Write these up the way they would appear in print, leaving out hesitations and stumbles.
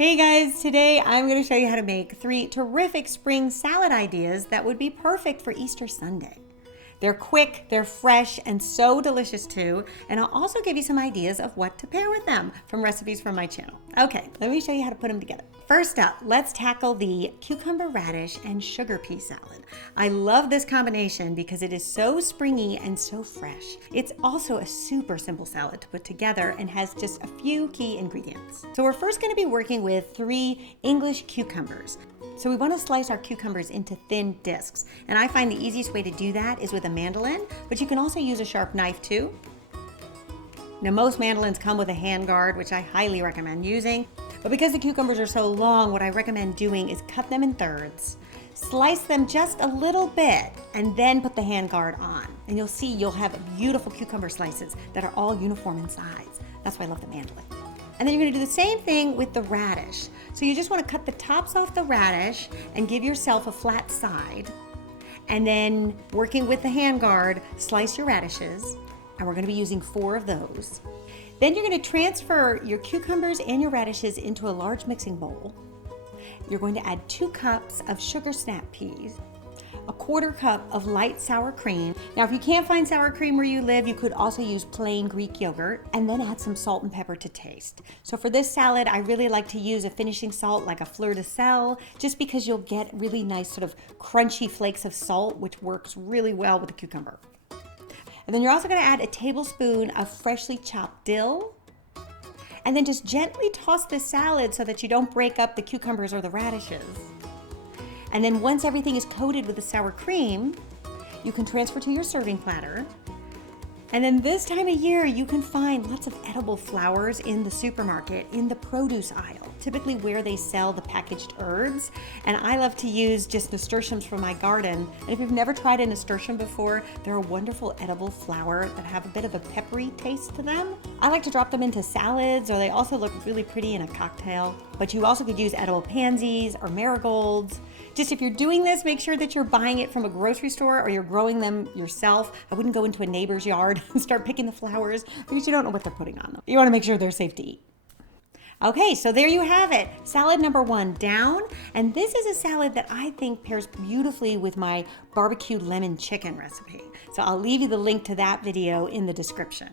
Hey guys, today I'm going to show you how to make 3 terrific spring salad ideas that would be perfect for Easter Sunday. They're quick, they're fresh, and so delicious too, and I'll also give you some ideas of what to pair with them from recipes from my channel. Okay, let me show you how to put them together. First up, let's tackle the cucumber radish and sugar pea salad. I love this combination because it is so springy and so fresh. It's also a super simple salad to put together and has just a few key ingredients. So we're first going to be working with 3 English cucumbers. So we want to slice our cucumbers into thin discs, and I find the easiest way to do that is with a mandolin, but you can also use a sharp knife too. Now most mandolins come with a hand guard, which I highly recommend using, but because the cucumbers are so long, what I recommend doing is cut them in thirds, slice them just a little bit, and then put the hand guard on. And you'll see you'll have beautiful cucumber slices that are all uniform in size. That's why I love the mandolin. And then you're going to do the same thing with the radish. So you just want to cut the tops off the radish and give yourself a flat side. And then working with the hand guard, slice your radishes. And we're going to be using 4 of those. Then you're going to transfer your cucumbers and your radishes into a large mixing bowl. You're going to add 2 cups of sugar snap peas, a 1/4 cup of light sour cream. Now, if you can't find sour cream where you live, you could also use plain Greek yogurt, and then add some salt and pepper to taste. So for this salad, I really like to use a finishing salt like a fleur de sel, just because you'll get really nice sort of crunchy flakes of salt, which works really well with the cucumber. And then you're also going to add a tablespoon of freshly chopped dill, and then just gently toss this salad so that you don't break up the cucumbers or the radishes. And then once everything is coated with the sour cream, you can transfer to your serving platter. And then this time of year, you can find lots of edible flowers in the supermarket in the produce aisle, typically where they sell the packaged herbs. And I love to use just nasturtiums from my garden. And if you've never tried a nasturtium before, they're a wonderful edible flower that have a bit of a peppery taste to them. I like to drop them into salads, or they also look really pretty in a cocktail. But you also could use edible pansies or marigolds. Just if you're doing this, make sure that you're buying it from a grocery store or you're growing them yourself. I wouldn't go into a neighbor's yard and start picking the flowers because you don't know what they're putting on them. You want to make sure they're safe to eat. Okay, so there you have it. Salad number 1 down. And this is a salad that I think pairs beautifully with my barbecued lemon chicken recipe. So I'll leave you the link to that video in the description.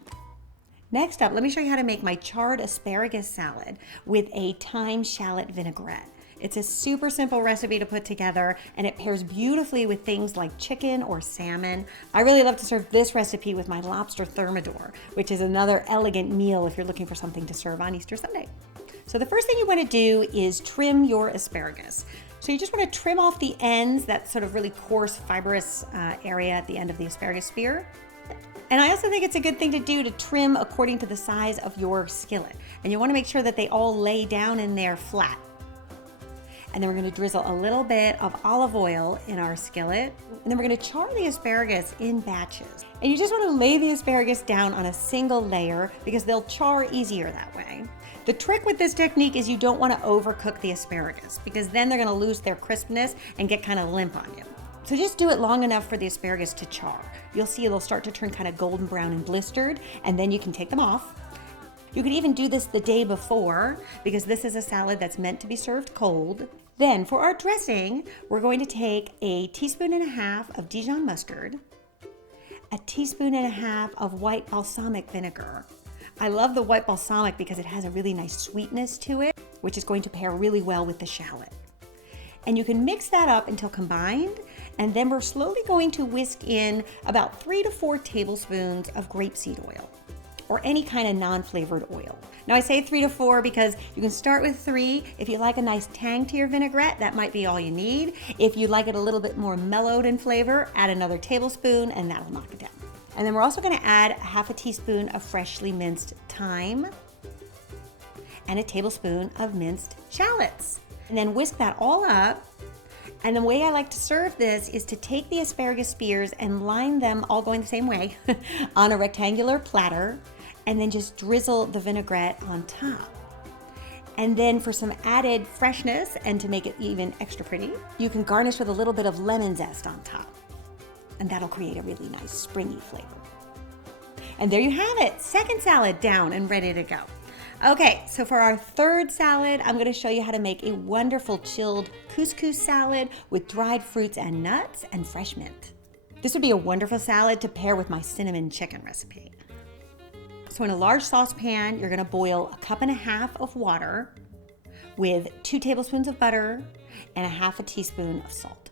Next up, let me show you how to make my charred asparagus salad with a thyme shallot vinaigrette. It's a super simple recipe to put together, and it pairs beautifully with things like chicken or salmon. I really love to serve this recipe with my lobster thermidor, which is another elegant meal if you're looking for something to serve on Easter Sunday. So the first thing you want to do is trim your asparagus. So you just want to trim off the ends, that sort of really coarse fibrous area at the end of the asparagus spear. And I also think it's a good thing to do to trim according to the size of your skillet. And you want to make sure that they all lay down in there flat. And then we're going to drizzle a little bit of olive oil in our skillet. And then we're going to char the asparagus in batches. And you just want to lay the asparagus down on a single layer because they'll char easier that way. The trick with this technique is you don't want to overcook the asparagus because then they're going to lose their crispness and get kind of limp on you. So just do it long enough for the asparagus to char. You'll see they'll start to turn kind of golden brown and blistered, and then you can take them off. You could even do this the day before because this is a salad that's meant to be served cold. Then for our dressing, we're going to take a 1.5 teaspoons of Dijon mustard, a 1.5 teaspoons of white balsamic vinegar. I love the white balsamic because it has a really nice sweetness to it, which is going to pair really well with the shallot. And you can mix that up until combined, and then we're slowly going to whisk in about 3 to 4 tablespoons of grapeseed oil, or any kind of non-flavored oil. Now I say 3 to 4 because you can start with 3. If you like a nice tang to your vinaigrette, that might be all you need. If you like it a little bit more mellowed in flavor, add another tablespoon and that'll knock it down. And then we're also going to add 1/2 teaspoon of freshly minced thyme and a tablespoon of minced shallots. And then whisk that all up. And the way I like to serve this is to take the asparagus spears and line them all going the same way on a rectangular platter, and then just drizzle the vinaigrette on top. And then for some added freshness and to make it even extra pretty, you can garnish with a little bit of lemon zest on top. And that'll create a really nice springy flavor. And there you have it, second salad down and ready to go. Okay, so for our third salad, I'm going to show you how to make a wonderful chilled couscous salad with dried fruits and nuts and fresh mint. This would be a wonderful salad to pair with my cinnamon chicken recipe. So in a large saucepan, you're going to boil 1.5 cups of water with 2 tablespoons of butter and 1/2 teaspoon of salt.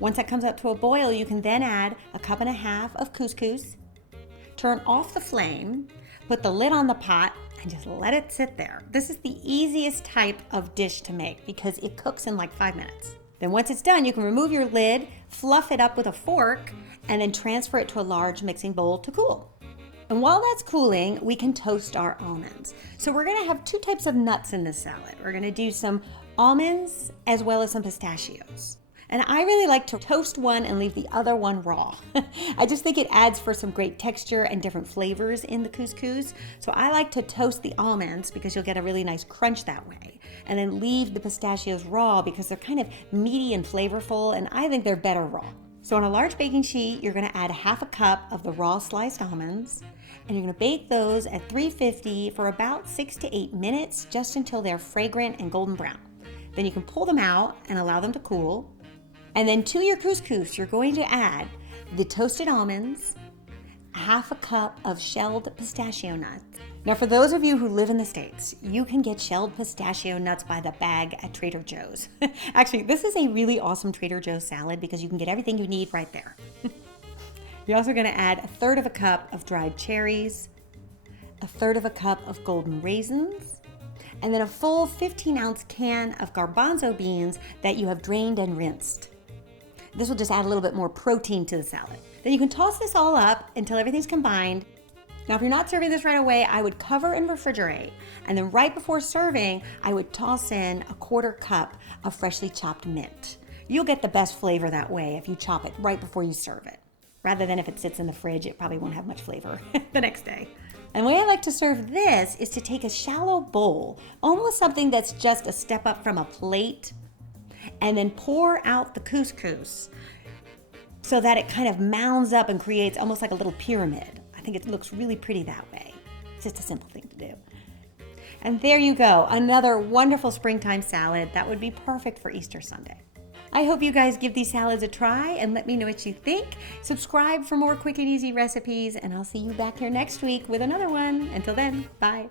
Once that comes up to a boil, you can then add 1.5 cups of couscous, turn off the flame, put the lid on the pot, and just let it sit there. This is the easiest type of dish to make because it cooks in like 5 minutes. Then once it's done, you can remove your lid, fluff it up with a fork, and then transfer it to a large mixing bowl to cool. And while that's cooling, we can toast our almonds. So we're gonna have 2 types of nuts in this salad. We're gonna do some almonds as well as some pistachios. And I really like to toast one and leave the other one raw. I just think it adds for some great texture and different flavors in the couscous. So I like to toast the almonds because you'll get a really nice crunch that way. And then leave the pistachios raw because they're kind of meaty and flavorful, and I think they're better raw. So on a large baking sheet, you're gonna add 1/2 cup of the raw sliced almonds, and you're gonna bake those at 350 for about 6 to 8 minutes, just until they're fragrant and golden brown. Then you can pull them out and allow them to cool. And then to your couscous, you're going to add the toasted almonds, 1/2 cup of shelled pistachio nuts. Now for those of you who live in the States, you can get shelled pistachio nuts by the bag at Trader Joe's. Actually, this is a really awesome Trader Joe's salad because you can get everything you need right there. You're also gonna add 1/3 cup of dried cherries, 1/3 cup of golden raisins, and then a full 15-ounce can of garbanzo beans that you have drained and rinsed. This will just add a little bit more protein to the salad. Then you can toss this all up until everything's combined. Now, if you're not serving this right away, I would cover and refrigerate. And then right before serving, I would toss in 1/4 cup of freshly chopped mint. You'll get the best flavor that way if you chop it right before you serve it. Rather than if it sits in the fridge, it probably won't have much flavor the next day. And the way I like to serve this is to take a shallow bowl, almost something that's just a step up from a plate, and then pour out the couscous so that it kind of mounds up and creates almost like a little pyramid. I think it looks really pretty that way. It's just a simple thing to do. And there you go, another wonderful springtime salad that would be perfect for Easter Sunday. I hope you guys give these salads a try and let me know what you think. Subscribe for more quick and easy recipes, and I'll see you back here next week with another one. Until then, bye.